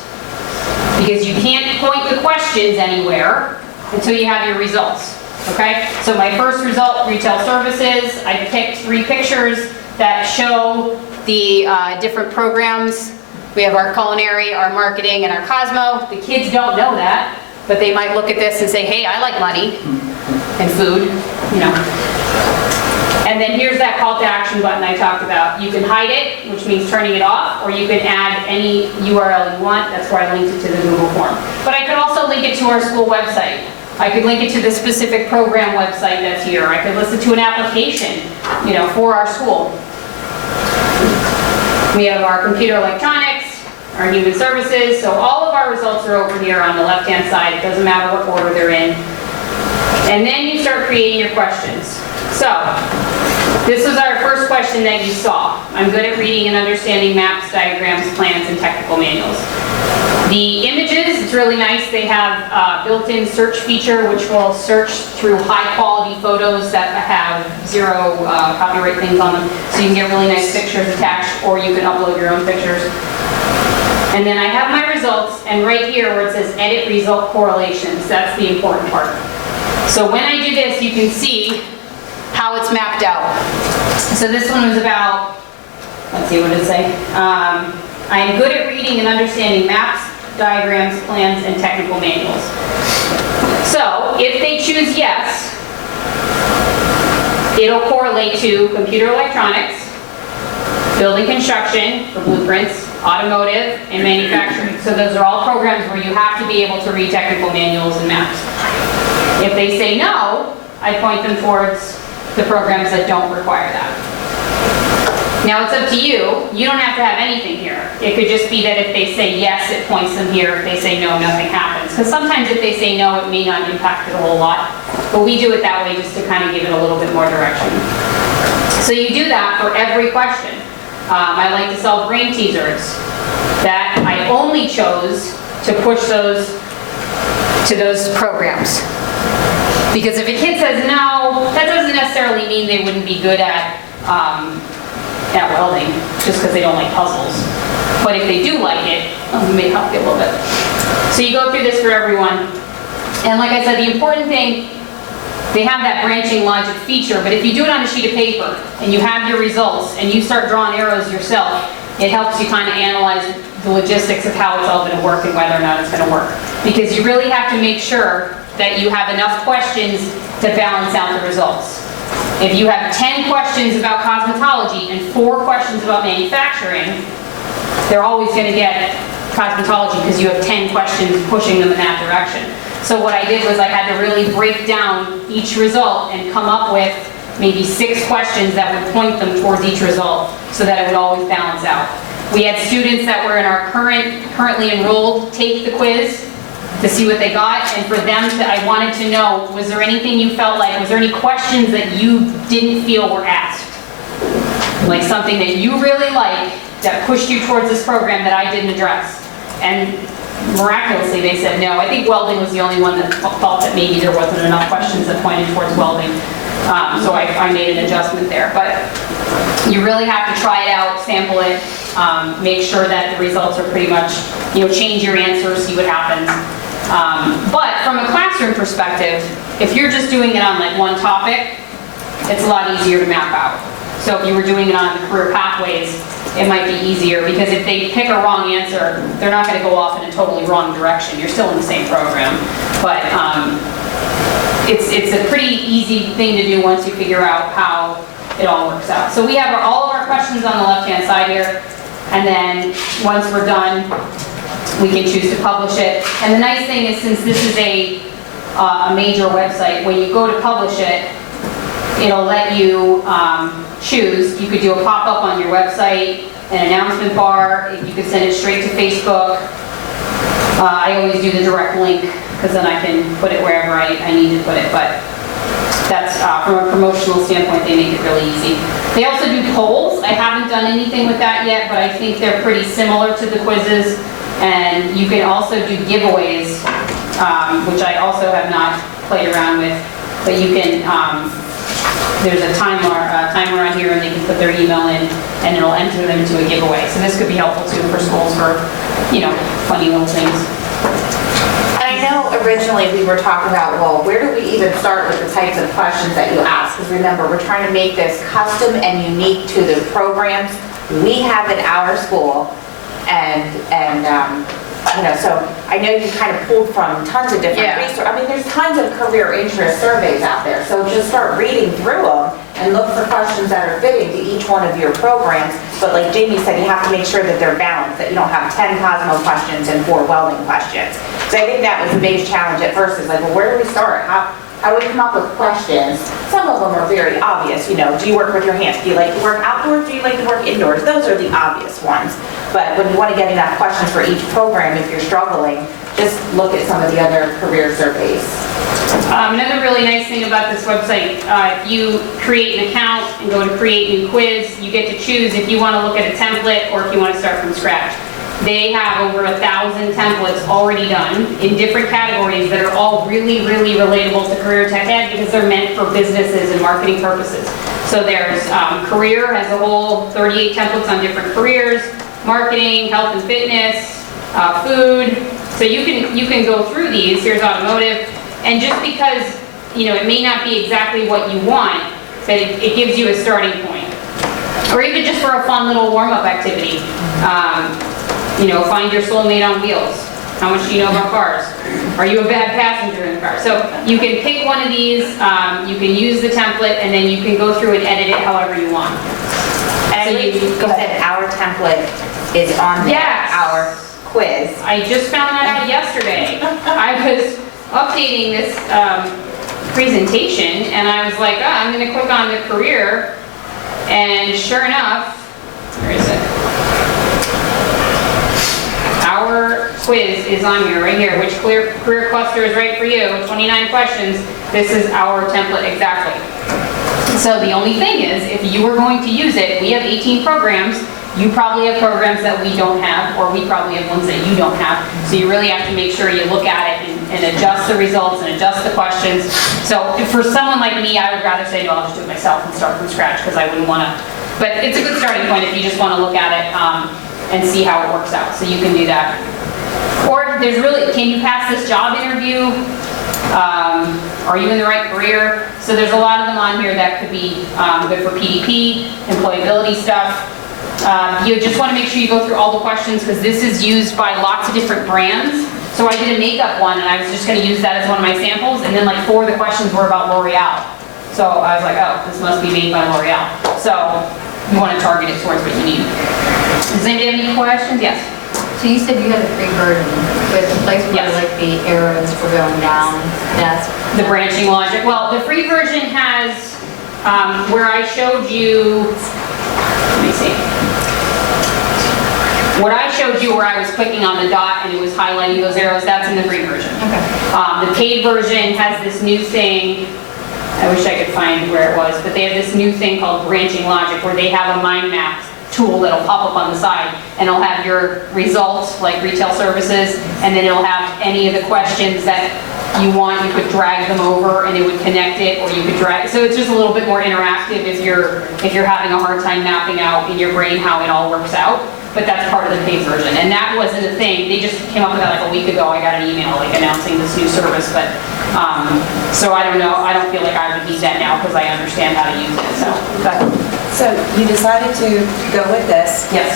because you can't point the questions anywhere until you have your results, okay? So my first result, retail services, I picked 3 pictures that show the different programs. We have our culinary, our marketing, and our Cosmo. The kids don't know that, but they might look at this and say, hey, I like money and food, you know. And then here's that call to action button I talked about. You can hide it, which means turning it off, or you can add any URL you want. That's where I linked it to the Google form. But I could also link it to our school website. I could link it to the specific program website that's here. I could list it to an application, you know, for our school. We have our computer electronics, our human services, so all of our results are over here on the left-hand side. It doesn't matter what order they're in. And then you start creating your questions. So, this was our first question that you saw. I'm good at reading and understanding maps, diagrams, plans, and technical manuals. The images, it's really nice. They have a built-in search feature which will search through high-quality photos that have zero copyright things on them. So you can get really nice pictures attached, or you can upload your own pictures. And then I have my results, and right here where it says edit result correlations, that's the important part. So when I do this, you can see how it's mapped out. So this one was about, let's see, what did it say? I am good at reading and understanding maps, diagrams, plans, and technical manuals. So if they choose yes, it'll correlate to computer electronics, building construction for blueprints, automotive, and manufacturing. So those are all programs where you have to be able to read technical manuals and maps. If they say no, I point them towards the programs that don't require that. Now it's up to you. You don't have to have anything here. It could just be that if they say yes, it points them here. If they say no, nothing happens. Because sometimes if they say no, it may not impact it a whole lot. But we do it that way just to kind of give it a little bit more direction. So you do that for every question. I like to solve brain teasers. That I only chose to push those to those programs. Because if a kid says no, that doesn't necessarily mean they wouldn't be good at welding, just because they don't like puzzles. But if they do like it, it may help you a little bit. So you go through this for everyone. And like I said, the important thing, they have that branching logic feature, but if you do it on a sheet of paper and you have your results and you start drawing arrows yourself, it helps you kind of analyze the logistics of how it's all going to work and whether or not it's going to work. Because you really have to make sure that you have enough questions to balance out the results. If you have 10 questions about cosmetology and 4 questions about manufacturing, they're always going to get cosmetology because you have 10 questions pushing them in that direction. So what I did was I had to really break down each result and come up with maybe 6 questions that would point them towards each result so that it would always balance out. We had students that were in our currently enrolled take the quiz to see what they got, and for them to, I wanted to know, was there anything you felt like, was there any questions that you didn't feel were asked? Like something that you really like that pushed you towards this program that I didn't address? And miraculously they said no. I think welding was the only one that thought that maybe there wasn't enough questions that pointed towards welding. So I made an adjustment there. But you really have to try it out, sample it, make sure that the results are pretty much, change your answer, see what happens. But from a classroom perspective, if you're just doing it on like one topic, it's a lot easier to map out. So if you were doing it on the career pathways, it might be easier because if they pick a wrong answer, they're not going to go off in a totally wrong direction. You're still in the same program. But it's a pretty easy thing to do once you figure out how it all works out. So we have all of our questions on the left-hand side here. And then once we're done, we can choose to publish it. And the nice thing is, since this is a major website, when you go to publish it, it'll let you choose. You could do a pop-up on your website, an announcement bar. You could send it straight to Facebook. I always do the direct link because then I can put it wherever I need to put it. But that's from a promotional standpoint, they make it really easy. They also do polls. I haven't done anything with that yet, but I think they're pretty similar to the quizzes. And you can also do giveaways, which I also have not played around with. But you can, there's a timer on here, and they can put their email in, and it'll enter them into a giveaway. So this could be helpful too for schools for, funny little things. And I know originally we were talking about, well, where do we even start with the types of questions that you ask? Because remember, we're trying to make this custom and unique to the programs we have at our school. So I know you kind of pulled from tons of different resources. I mean, there's tons of career interest surveys out there. So just start reading through them and look for questions that are fitting to each one of your programs. But like Jamie said, you have to make sure that they're balanced, that you don't have 10 Cosmo questions and 4 welding questions. So I think that was the biggest challenge at first, is like, well, where do we start? How do we come up with questions? Some of them are very obvious, do you work with your hands? Do you like to work outdoors? Do you like to work indoors? Those are the obvious ones. But when you want to get enough questions for each program, if you're struggling, just look at some of the other career surveys. Another really nice thing about this website, if you create an account and go to create new quiz, you get to choose if you want to look at a template or if you want to start from scratch. They have over 1,000 templates already done in different categories that are all really, really relatable to Career Tech Ed because they're meant for businesses and marketing purposes. So there's career has a whole 38 templates on different careers, marketing, health and fitness, food. So you can go through these. Here's automotive, and just because it may not be exactly what you want, but it gives you a starting point, or even just for a fun little warm-up activity. Find your soulmate on wheels. How much do you know about cars? Are you a bad passenger in the car? So you can pick one of these, you can use the template, and then you can go through and edit it however you want. And you said our template is on there, Yes. our quiz. I just found that out yesterday. I was updating this presentation, and I was like, I'm going to click on the career, and sure enough, where is it? Our quiz is on here, right here. Which career cluster is right for you? 29 questions. This is our template exactly. So the only thing is, if you were going to use it, we have 18 programs. You probably have programs that we don't have, or we probably have ones that you don't have. So you really have to make sure you look at it and adjust the results and adjust the questions. So for someone like me, I would rather say, no, I'll just do it myself and start from scratch because I wouldn't want to. But it's a good starting point if you just want to look at it and see how it works out. So you can do that. Or there's really, can you pass this job interview? Are you in the right career? So there's a lot of them on here that could be good for PDP, employability stuff. You just want to make sure you go through all the questions because this is used by lots of different brands. So I did a makeup one and I was just going to use that as one of my samples, and then like 4 of the questions were about L'Oreal. So I was like, oh, this must be made by L'Oreal. So you want to target it towards what you need. Does anybody have any questions? Yes. So you said you had a free version, but the place where Yes. like the arrows for going down, that's The branching logic. Well, the free version has where I showed you, let me see. What I showed you where I was clicking on the dot and it was highlighting those arrows, that's in the free version. okay. The paid version has this new thing, I wish I could find where it was, but they have this new thing called branching logic where they have a mind map tool that'll pop up on the side and it'll have your results like retail services, and then it'll have any of the questions that you want. You could drag them over and it would connect it, or you could drag, so it's just a little bit more interactive if you're having a hard time mapping out in your brain how it all works out. But that's part of the paid version, and that wasn't a thing. They just came up with that like a week ago. I got an email like announcing this new service, but so I don't know. I don't feel like I would need that now because I understand how to use it. So, but So you decided to go with this. yes.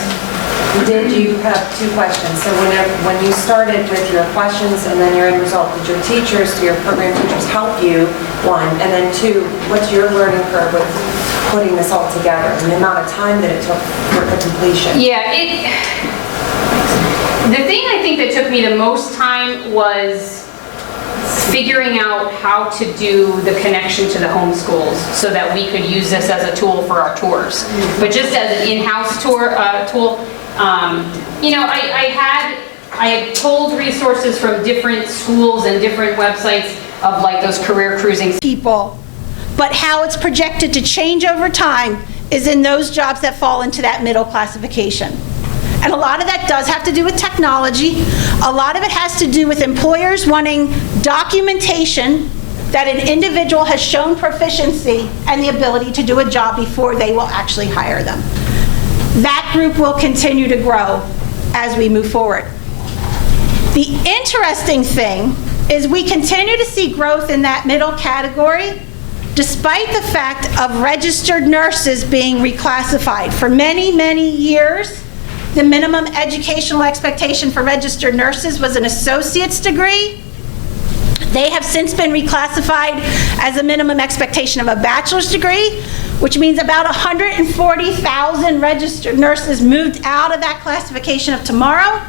Did you have 2 questions? So when you started with your questions and then your end result, did your teachers, your program teachers help you, 1? And then 2, what's your learning curve with putting this all together and the amount of time that it took for the completion? Yeah, the thing I think that took me the most time was figuring out how to do the connection to the homeschools so that we could use this as a tool for our tours. But just as an in-house tool, I had pulled resources from different schools and different websites of like those career cruising. People, but how it's projected to change over time is in those jobs that fall into that middle classification. And a lot of that does have to do with technology. A lot of it has to do with employers wanting documentation that an individual has shown proficiency and the ability to do a job before they will actually hire them. That group will continue to grow as we move forward. The interesting thing is we continue to see growth in that middle category despite the fact of registered nurses being reclassified. For many, many years, the minimum educational expectation for registered nurses was an associate's degree. They have since been reclassified as a minimum expectation of a bachelor's degree, which means about 140,000 registered nurses moved out of that classification of tomorrow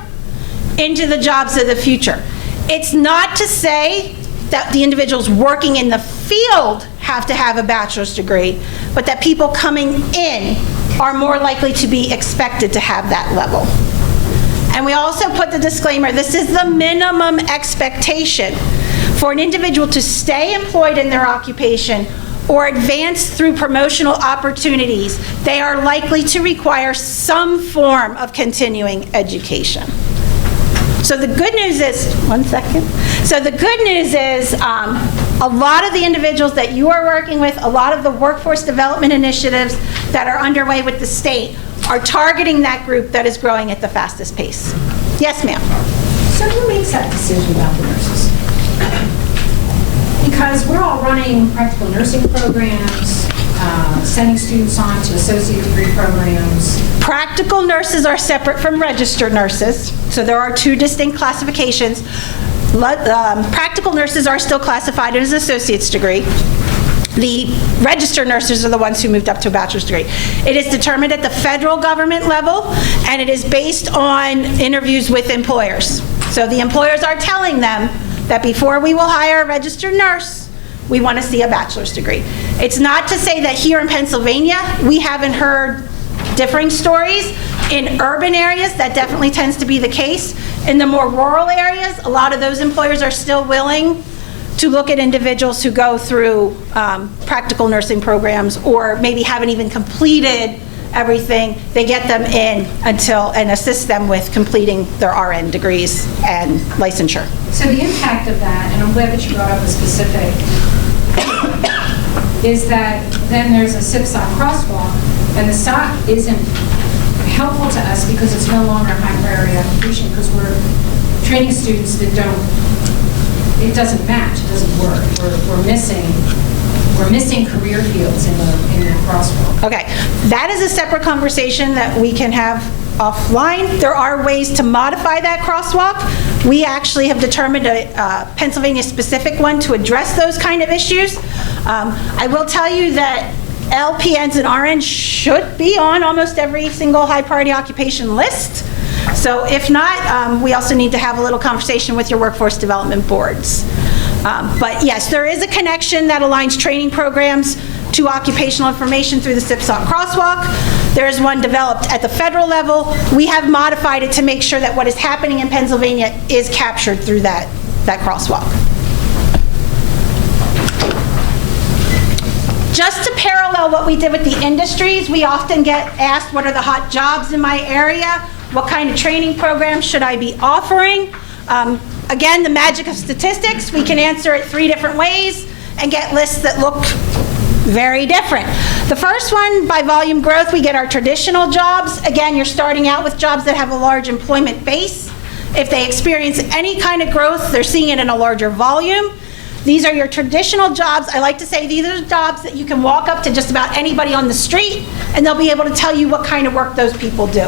into the jobs of the future. It's not to say that the individuals working in the field have to have a bachelor's degree, but that people coming in are more likely to be expected to have that level. And we also put the disclaimer, this is the minimum expectation. for an individual to stay employed in their occupation or advance through promotional opportunities, they are likely to require some form of continuing education. So the good news is, one second. So the good news is a lot of the individuals that you are working with, a lot of the workforce development initiatives that are underway with the state are targeting that group that is growing at the fastest pace. Yes, ma'am. So who makes that decision about the nurses? Because we're all running practical nursing programs, sending students on to associate degree programs. Practical nurses are separate from registered nurses, so there are two distinct classifications. Practical nurses are still classified as associate's degree. The registered nurses are the ones who moved up to a bachelor's degree. It is determined at the federal government level, and it is based on interviews with employers. So the employers are telling them that before we will hire a registered nurse, we want to see a bachelor's degree. It's not to say that here in Pennsylvania, we haven't heard differing stories. In urban areas, that definitely tends to be the case. In the more rural areas, a lot of those employers are still willing to look at individuals who go through practical nursing programs or maybe haven't even completed everything. They get them in and assist them with completing their RN degrees and licensure. So the impact of that, and I'm glad that you brought up the specific, is that then there's a SIPSOC crosswalk, and the SOC isn't helpful to us because it's no longer a high priority application because we're training students that it doesn't match, it doesn't work. We're missing career fields in the crosswalk. Okay, that is a separate conversation that we can have offline. There are ways to modify that crosswalk. We actually have determined a Pennsylvania-specific one to address those kind of issues. I will tell you that LPNs and RNs should be on almost every single high priority occupation list. So if not, we also need to have a little conversation with your workforce development boards. But yes, there is a connection that aligns training programs to occupational information through the SIPSOC crosswalk. There is one developed at the federal level. We have modified it to make sure that what is happening in Pennsylvania is captured through that crosswalk. Just to parallel what we did with the industries, we often get asked, what are the hot jobs in my area? What kind of training programs should I be offering? Again, the magic of statistics, we can answer it 3 different ways and get lists that look very different. The first one, by volume growth, we get our traditional jobs. Again, you're starting out with jobs that have a large employment base. If they experience any kind of growth, they're seeing it in a larger volume. These are your traditional jobs. I like to say these are jobs that you can walk up to just about anybody on the street and they'll be able to tell you what kind of work those people do.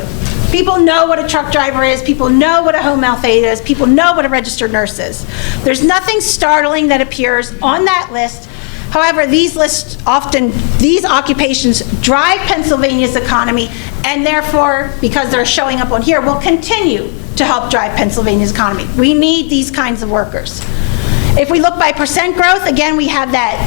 People know what a truck driver is, people know what a home health aide is, people know what a registered nurse is. There's nothing startling that appears on that list. However, these occupations drive Pennsylvania's economy, and therefore, because they're showing up on here, will continue to help drive Pennsylvania's economy. We need these kinds of workers. If we look by percent growth, again, we have that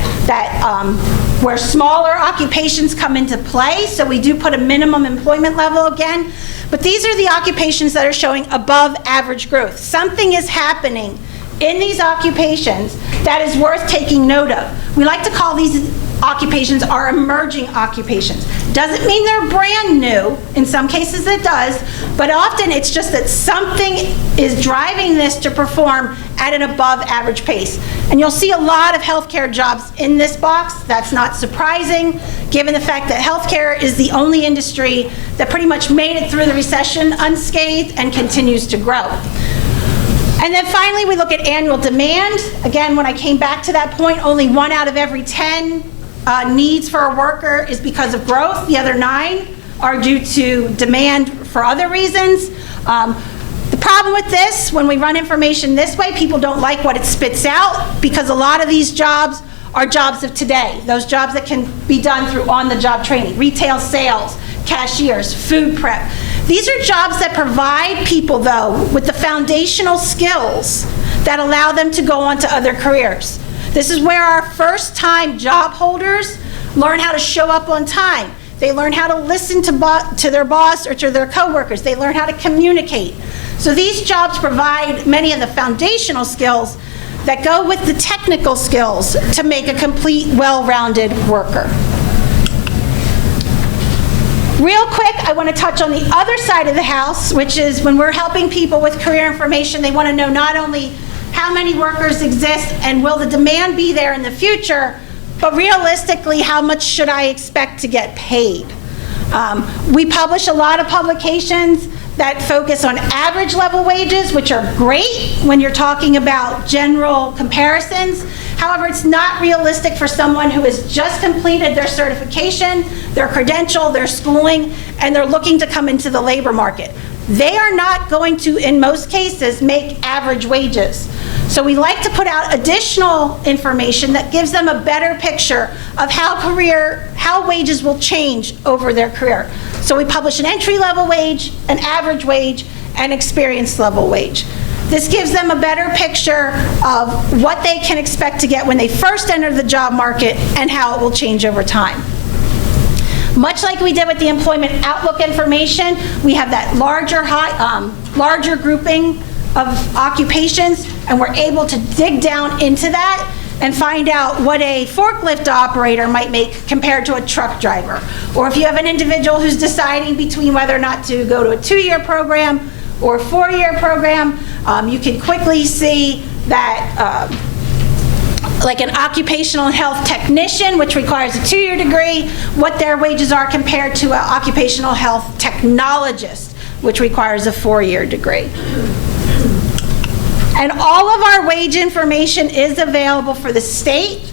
where smaller occupations come into play, so we do put a minimum employment level again, but these are the occupations that are showing above average growth. Something is happening in these occupations that is worth taking note of. We like to call these occupations our emerging occupations. Doesn't mean they're brand new. In some cases it does, but often it's just that something is driving this to perform at an above average pace. And you'll see a lot of healthcare jobs in this box. That's not surprising, given the fact that healthcare is the only industry that pretty much made it through the recession unscathed and continues to grow. And then finally, we look at annual demand. Again, when I came back to that point, only 1 out of every 10 needs for a worker is because of growth. The other 9 are due to demand for other reasons. The problem with this, when we run information this way, people don't like what it spits out because a lot of these jobs are jobs of today. Those jobs that can be done through on-the-job training, retail sales, cashiers, food prep. These are jobs that provide people, though, with the foundational skills that allow them to go on to other careers. This is where our first-time job holders learn how to show up on time. They learn how to listen to their boss or to their coworkers. They learn how to communicate. So these jobs provide many of the foundational skills that go with the technical skills to make a complete, well-rounded worker. Real quick, I want to touch on the other side of the house, which is when we're helping people with career information, they want to know not only how many workers exist and will the demand be there in the future, but realistically, how much should I expect to get paid? We publish a lot of publications that focus on average level wages, which are great when you're talking about general comparisons. However, it's not realistic for someone who has just completed their certification, their credential, their schooling, and they're looking to come into the labor market. They are not going to, in most cases, make average wages. So we like to put out additional information that gives them a better picture of how wages will change over their career. So we publish an entry-level wage, an average wage, and experience level wage. This gives them a better picture of what they can expect to get when they first enter the job market and how it will change over time. Much like we did with the employment outlook information, we have that larger grouping of occupations, and we're able to dig down into that and find out what a forklift operator might make compared to a truck driver. Or if you have an individual who's deciding between whether or not to go to a 2-year program or a 4-year program, you can quickly see that like an occupational health technician, which requires a 2-year degree, what their wages are compared to an occupational health technologist, which requires a 4-year degree. And all of our wage information is available for the state.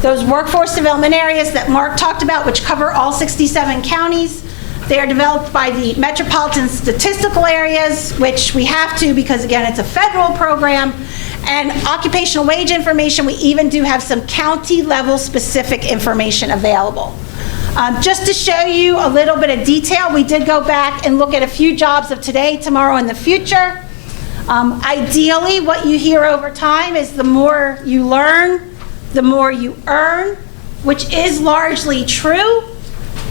Those workforce development areas that Mark talked about, which cover all 67 counties, they are developed by the metropolitan statistical areas, which we have to because, again, it's a federal program. And occupational wage information, we even do have some county-level specific information available. Just to show you a little bit of detail, we did go back and look at a few jobs of today, tomorrow, and the future. Ideally, what you hear over time is the more you learn, the more you earn, which is largely true,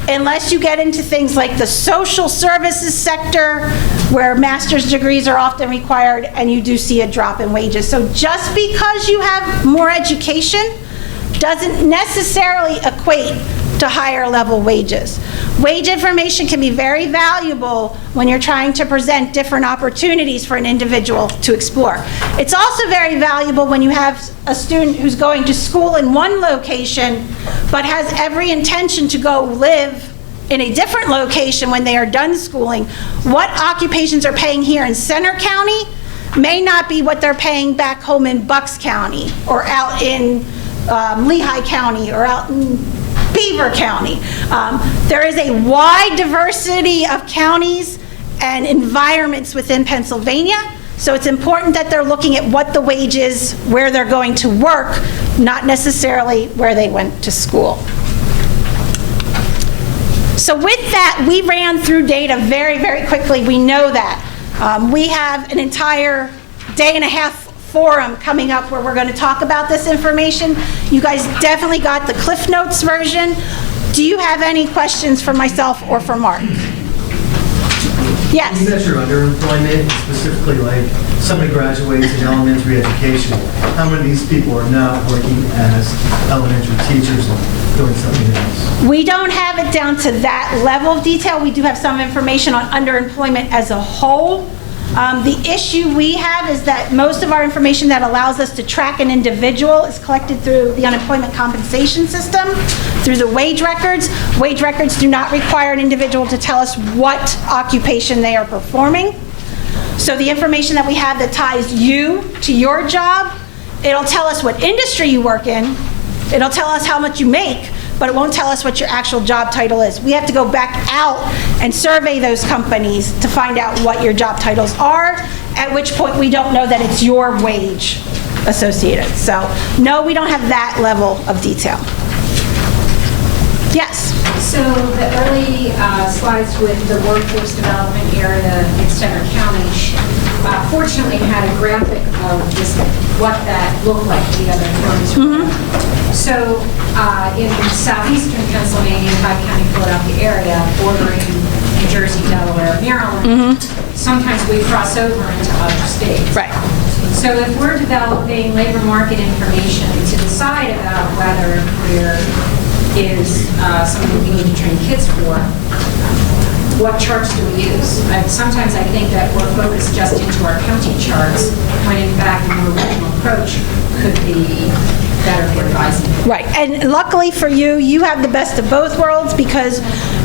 unless you get into things like the social services sector, where master's degrees are often required, and you do see a drop in wages. So just because you have more education doesn't necessarily equate to higher level wages. Wage information can be very valuable when you're trying to present different opportunities for an individual to explore. It's also very valuable when you have a student who's going to school in one location but has every intention to go live in a different location when they are done schooling. What occupations are paying here in Center County may not be what they're paying back home in Bucks County or out in Lehigh County or out in Beaver County. There is a wide diversity of counties and environments within Pennsylvania, so it's important that they're looking at what the wage is, where they're going to work, not necessarily where they went to school. So with that, we ran through data very, very quickly. We know that. We have an entire day-and-a-half forum coming up where we're going to talk about this information. You guys definitely got the Cliff Notes version. Do you have any questions for myself or for Mark? Yes. You measure underemployment, specifically like somebody graduates in elementary education. How many of these people are not working as elementary teachers and doing something else? We don't have it down to that level of detail. We do have some information on underemployment as a whole. The issue we have is that most of our information that allows us to track an individual is collected through the unemployment compensation system, through the wage records. Wage records do not require an individual to tell us what occupation they are performing. So the information that we have that ties you to your job, it'll tell us what industry you work in, it'll tell us how much you make, but it won't tell us what your actual job title is. We have to go back out and survey those companies to find out what your job titles are, at which point we don't know that it's your wage associated. So no, we don't have that level of detail. Yes? So the early slides with the workforce development area in Center County fortunately had a graphic of just what that looked like the other counties. So in southeastern Pennsylvania, Five-County Philadelphia area, bordering New Jersey, Delaware, Maryland, sometimes we cross over into other states. Right. So if we're developing labor market information to decide about whether a career is something we need to train kids for, what charts do we use? Sometimes I think that we're focused just into our county charts, when in fact a more regional approach could be better for advising. Right, and luckily for you, you have the best of both worlds because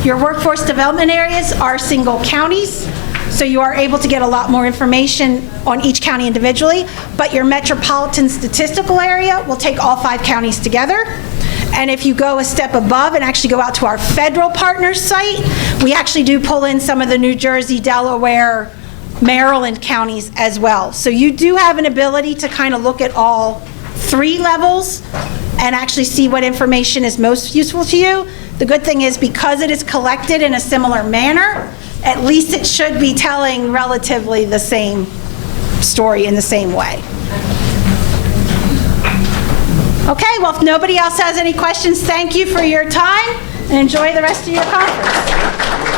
your workforce development areas are single counties, so you are able to get a lot more information on each county individually, but your metropolitan statistical area will take all 5 counties together. And if you go a step above and actually go out to our federal partners site, we actually do pull in some of the New Jersey, Delaware, Maryland counties as well. So you do have an ability to kind of look at all 3 levels and actually see what information is most useful to you. The good thing is because it is collected in a similar manner, at least it should be telling relatively the same story in the same way. Okay, well, if nobody else has any questions, thank you for your time and enjoy the rest of your conference.